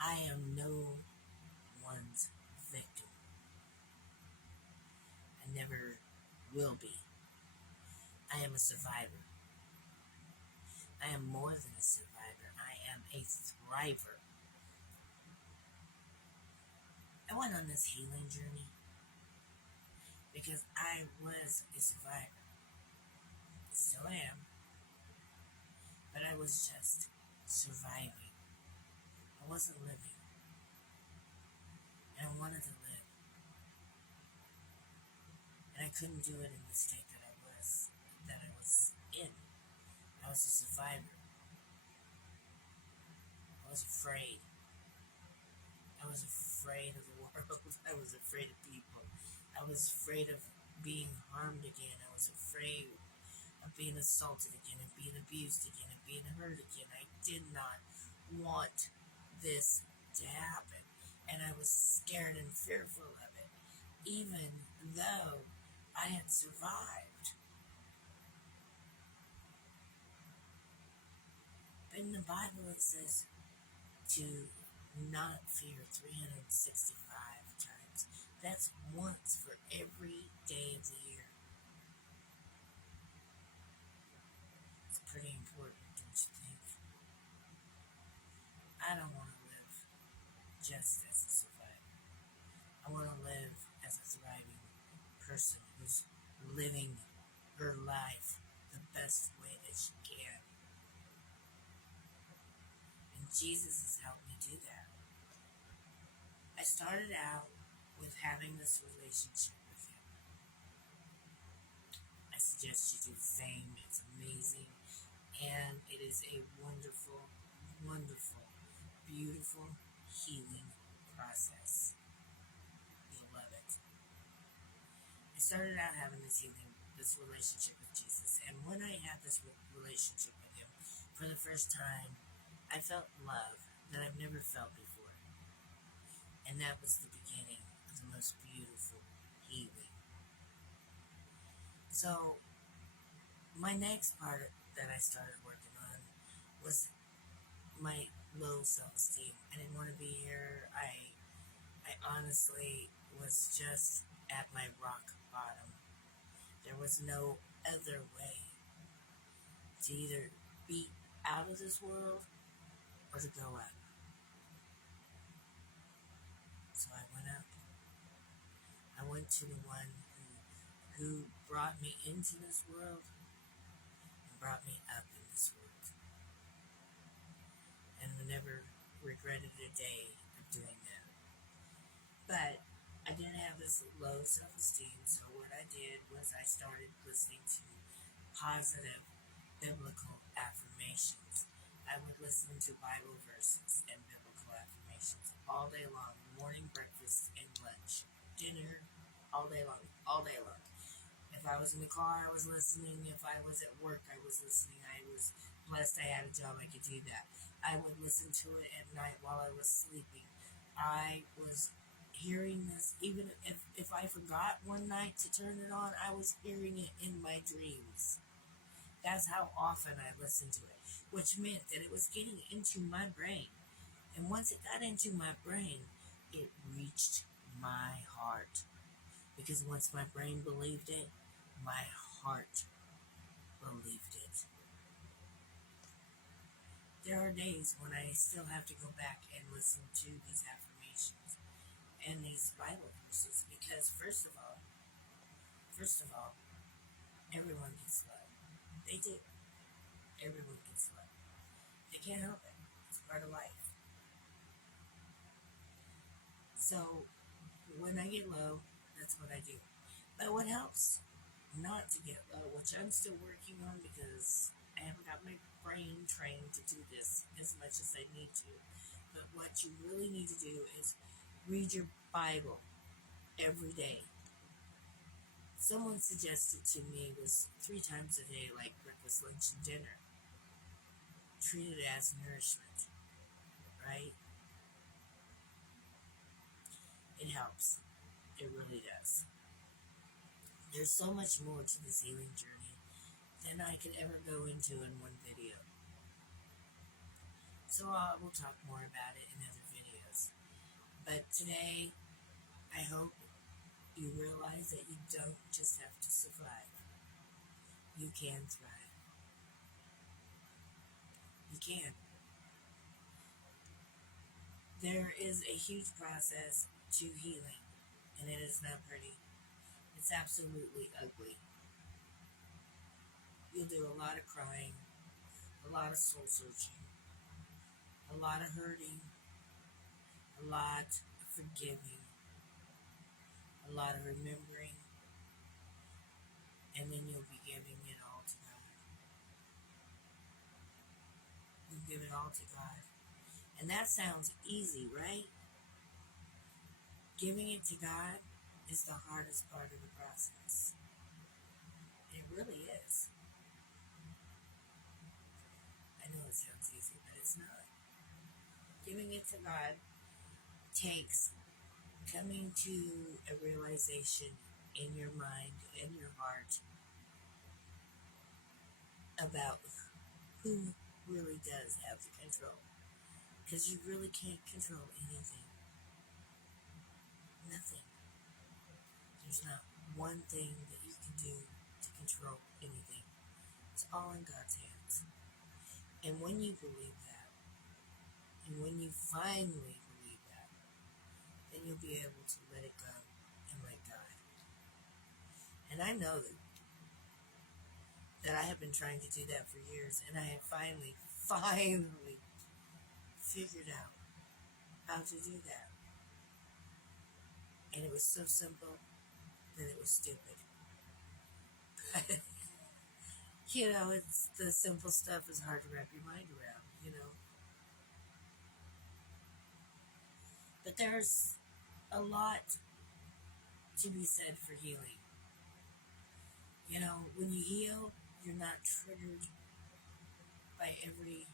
I am no one's victim. I never will be. I am a survivor. I am more than a survivor. I am a thriver. I went on this healing journey because I was a survivor. Still am. But I was just surviving. I wasn't living. And I wanted to live. And I couldn't do it in the state that I was in. I was a survivor. I was afraid. I was afraid of the world. I was afraid of people. I was afraid of being harmed again. I was afraid of being assaulted again and being abused again and being hurt again. I did not want this to happen. And I was scared and fearful of it, even though I had survived. But in the Bible it says to not fear 365 times. That's once for every day of the year. It's pretty important, don't you think? I don't want to live just as a survivor. I want to live as a thriving person who's living her life the best way that she can. And Jesus has helped me do that. I started out with having this relationship with him. I suggest you do the same. It's amazing. And it is a wonderful, wonderful, beautiful healing process. You'll love it. I started out having this relationship with Jesus. And when I had this relationship with him, for the first time, I felt love that I've never felt before. And that was the beginning of the most beautiful healing. So, my next part that I started working on was my low self-esteem. I didn't want to be here. I honestly was just at my rock bottom. There was no other way to either be out of this world or to go up. So I went up. I went to the one who brought me into this world and brought me up in this world. And I never regretted a day of doing that. But I didn't have this low self-esteem, so what I did was I started listening to positive biblical affirmations. I would listen to Bible verses and biblical affirmations all day long, morning, breakfast, and lunch, dinner, all day long. If I was in the car, I was listening. If I was at work, I was listening. I was blessed I had a job, I could do that. I would listen to it at night while I was sleeping. I was hearing this, even if I forgot one night to turn it on, I was hearing it in my dreams. That's how often I listened to it, which meant that it was getting into my brain. And once it got into my brain, it reached my heart. Because once my brain believed it, my heart believed it. There are days when I still have to go back and listen to these affirmations and these Bible verses because first of all, everyone gets love. They do. Everyone gets love. They can't help it. It's part of life. So when I get low, that's what I do. But what helps not to get low, which I'm still working on because I haven't got my brain trained to do this as much as I need to. But what you really need to do is read your Bible every day. Someone suggested to me was 3 times a day, like breakfast, lunch, and dinner. Treat it as nourishment, right? It helps. It really does. There's so much more to this healing journey than I could ever go into in one video. So I will talk more about it in other videos. But today, I hope you realize that you don't just have to survive. You can thrive. You can. There is a huge process to healing, and it is not pretty. It's absolutely ugly. You'll do a lot of crying, a lot of soul searching, a lot of hurting, a lot of forgiving, a lot of remembering, and then you'll be giving it all to God. You give it all to God. And that sounds easy, right? Giving it to God is the hardest part of the process. It really is. I know it sounds easy, but it's not. Giving it to God takes coming to a realization in your mind and your heart about who really does have the control. Because you really can't control anything. Nothing. There's not one thing that you can do to control anything. It's all in God's hands. And when you believe that, and when you finally believe that, then you'll be able to let it go and let God. And I know that I have been trying to do that for years, and I have finally figured out how to do that. And it was so simple that it was stupid. But, it's the simple stuff is hard to wrap your mind around. But there's a lot to be said for healing. When you heal, you're not triggered by every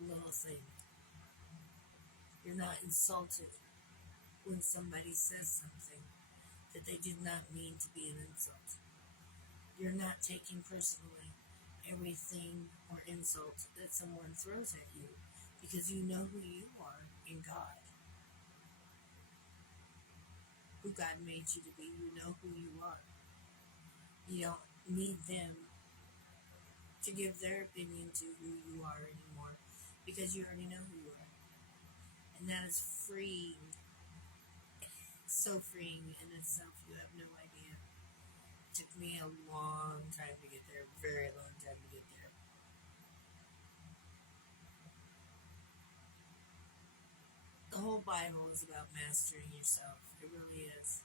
little thing. You're not insulted when somebody says something that they did not mean to be an insult. You're not taking personally everything or insult that someone throws at you because you know who you are in God. Who God made you to be. You know who you are. You don't need them to give their opinion to who you are anymore because you already know who you are. And that is freeing. So freeing in itself, you have no idea. It took me a long time to get there, a very long time to get there. The whole Bible is about mastering yourself. It really is.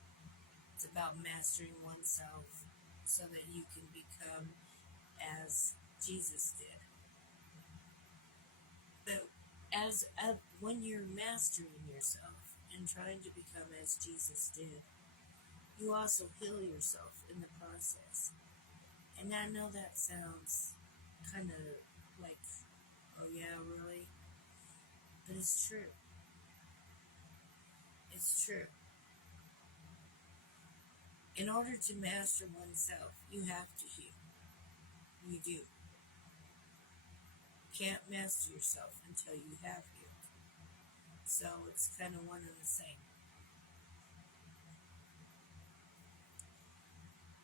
It's about mastering oneself so that you can become as Jesus did. But when you're mastering yourself and trying to become as Jesus did, you also heal yourself in the process. And I know that sounds kind of like, oh yeah, really? But it's true. It's true. In order to master oneself, you have to heal. You do. You can't master yourself until you have healed. So it's kind of one and the same.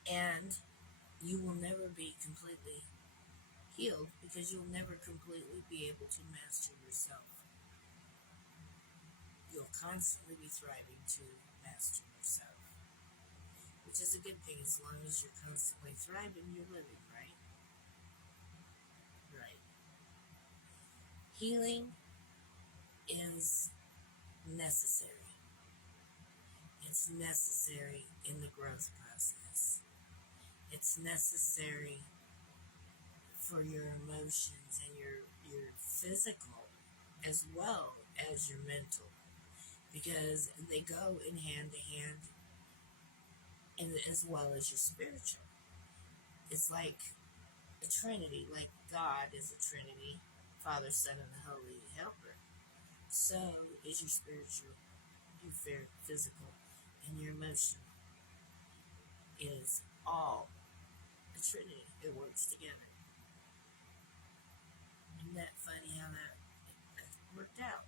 And you will never be completely healed because you'll never completely be able to master yourself. You'll constantly be thriving to master yourself, which is a good thing. As long as you're constantly thriving, you're living, right? Right. Healing is necessary. It's necessary in the growth process. It's necessary for your emotions and your physical as well as your mental, because they go in hand to hand, and as well as your spiritual. It's like a trinity, like God is a trinity, Father, Son, and the Holy Helper. So is your spiritual, your physical, and your emotional. It is all a trinity. It works together. Isn't that funny how that worked out?